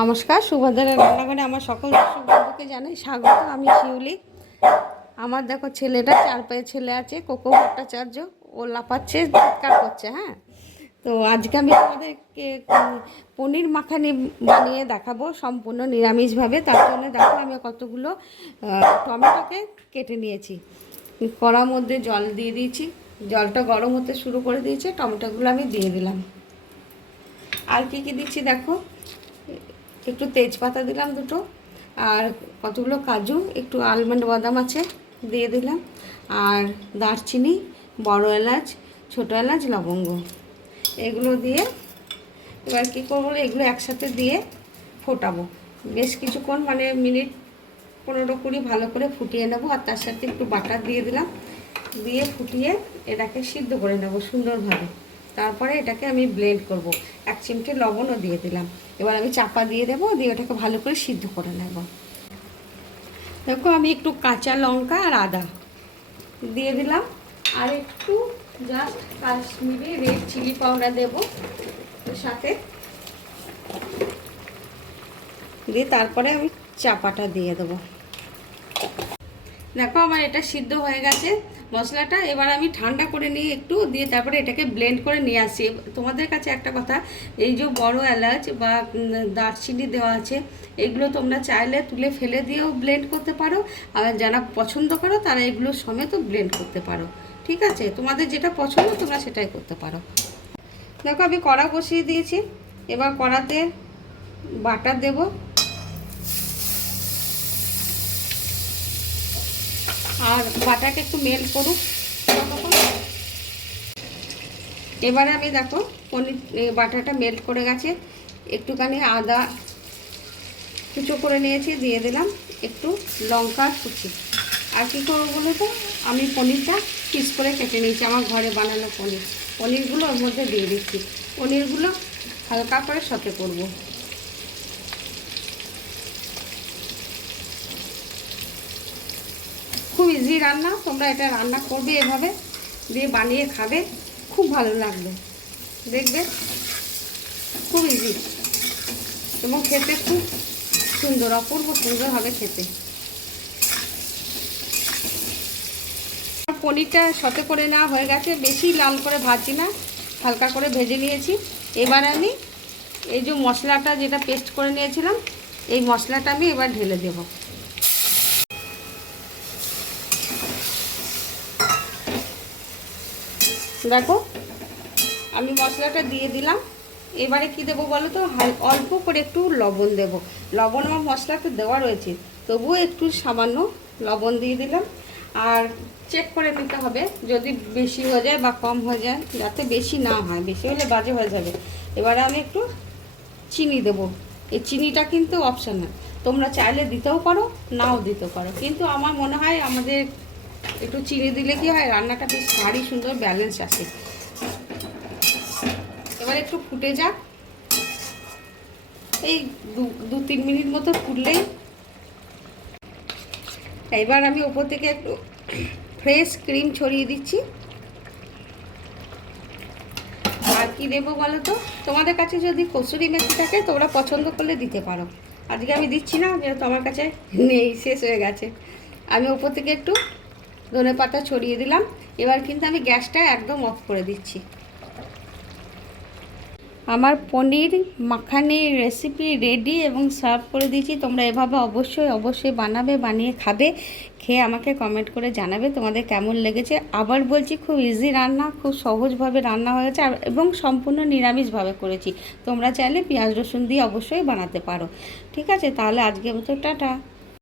নমস্কার, সুভদ্রার রান্নাঘরে আমার সকল দর্শক বন্ধুকে জানাই স্বাগত। আমি শিউলি। আমার দেখো ছেলেটা, 4 পায়ে ছেলে আছে, কোকো ভট্টাচার্য। ও লাফাচ্ছে, চিৎকার করছে। হ্যাঁ, তো আজকে আমি তোমাদেরকে পনির মাখানি বানিয়ে দেখাবো সম্পূর্ণ নিরামিষভাবে। তার জন্য দেখো আমি কতগুলো টমেটোকে কেটে নিয়েছি। কড়ার মধ্যে জল দিয়ে দিয়েছি, জলটা গরম হতে শুরু করে দিয়েছে, টমেটোগুলো আমি দিয়ে দিলাম। আর কি কি দিচ্ছি দেখো, একটু তেজপাতা দিলাম দুটো, আর কতগুলো কাজু, একটু আলমন্ড বাদাম আছে দিয়ে দিলাম, আর দারচিনি, বড় এলাচ, ছোটো এলাচ, লবঙ্গ, এগুলো দিয়ে এবার কী করবো, এগুলো একসাথে দিয়ে ফোটাবো বেশ কিছুক্ষণ, মানে মিনিট 15-20 ভালো করে ফুটিয়ে নেবো। আর তার সাথে একটু বাটার দিয়ে দিলাম, দিয়ে ফুটিয়ে এটাকে সিদ্ধ করে নেবো সুন্দরভাবে। তারপরে এটাকে আমি ব্লেন্ড করব। 1 চিমটে লবণও দিয়ে দিলাম। এবার আমি চাপা দিয়ে দেবো, দিয়ে ওটাকে ভালো করে সিদ্ধ করে নেব। দেখো আমি একটু কাঁচা লঙ্কা আর আদা দিয়ে দিলাম, আর একটু just Kashmiri red chilli powder দেবো সাথে দিয়ে, তারপরে আমি চাপাটা দিয়ে দেবো। দেখো আমার এটা সিদ্ধ হয়ে গেছে মশলাটা। এবার আমি ঠান্ডা করে নিয়ে একটু দিয়ে তারপরে এটাকে ব্লেন্ড করে নিয়ে আসি। তোমাদের কাছে একটা কথা, এই যে বড় এলাচ বা দারচিনি দেওয়া আছে, এগুলো তোমরা চাইলে তুলে ফেলে দিয়েও ব্লেন্ড করতে পারো, আর যারা পছন্দ করো তারা এগুলো সমেতও ব্লেন্ড করতে পারো। ঠিক আছে, তোমাদের যেটা পছন্দ তোমরা সেটাই করতে পারো। দেখো আমি কড়া বসিয়ে দিয়েছি, এবার কড়াতে বাটার দেবো, আর বাটারটা একটু মেল্ট করুক। এবারে আমি দেখো পনির বাটারটা মেল্ট করে গেছে, একটুখানি আদা কুচো করে নিয়েছি দিয়ে দিলাম, একটু লঙ্কা কুচি। আর কী করবো বলো তো, আমি পনিরটা পিস করে কেটে নিয়েছি, আমার ঘরে বানানো পনিরগুলো ওর মধ্যে দিয়ে দিচ্ছি। পনিরগুলো হালকা করে সতে করব। খুব ইজি রান্না, তোমরা এটা রান্না করবে এভাবে দিয়ে বানিয়ে খাবে, খুব ভালো লাগবে, দেখবে খুব ইজি এবং খেতে খুব সুন্দর, অপূর্ব সুন্দর হবে খেতে। পনিরটা সতে করে নেওয়া হয়ে গেছে, বেশি লাল করে ভাজছি না, হালকা করে ভেজে নিয়েছি। এবার আমি এই যে মশলাটা যেটা পেস্ট করে নিয়েছিলাম, এই মশলাটা আমি এবার ঢেলে দেব। দেখো আমি মশলাটা দিয়ে দিলাম। এবারে কি দেবো বলো তো, অল্প করে একটু লবণ দেব। লবণ আমার মশলাতে দেওয়া রয়েছে, তবুও একটু সামান্য লবণ দিয়ে দিলাম। আর চেক করে নিতে হবে যদি বেশি হয়ে যায় বা কম হয়ে যায়, যাতে বেশি না হয়, বেশি হলে বাজে হয়ে যাবে। এবারে আমি একটু চিনি দেব। এই চিনিটা কিন্তু অপশনাল, তোমরা চাইলে দিতেও পারো, নাও দিতে পারো, কিন্তু আমার মনে হয় আমাদের একটু চিনি দিলে কি হয়, রান্নাটা বেশ ভারী সুন্দর ব্যালেন্স আসে। এবার একটু ফুটে যাক, এই 2-3 মিনিট মতো ফুটলেই। এবার আমি ওপর থেকে একটু ফ্রেশ ক্রিম ছড়িয়ে দিচ্ছি। আর কি দেবো বলো তো, তোমাদের কাছে যদি কসুরি মেথি থাকে তোমরা পছন্দ করলে দিতে পারো, আজকে আমি দিচ্ছি না, যেহেতু আমার কাছে নেই, শেষ হয়ে গেছে। আমি ওপর থেকে একটু ধনেপাতা ছড়িয়ে দিলাম। এবার কিন্তু আমি গ্যাসটা একদম অফ করে দিচ্ছি। আমার পনির মাখানির রেসিপি রেডি এবং সার্ভ করে দিয়েছি। তোমরা এভাবে অবশ্যই বানাবে, বানিয়ে খাবে, খেয়ে আমাকে কমেন্ট করে জানাবে তোমাদের কেমন লেগেছে। আবার বলছি, খুব ইজি রান্না, খুব সহজভাবে রান্না হয়েছে, এবং সম্পূর্ণ নিরামিষভাবে করেছি। তোমরা চাইলে পেঁয়াজ রসুন দিয়ে অবশ্যই বানাতে পারো। ঠিক আছে, তাহলে আজকে মতো টাটা।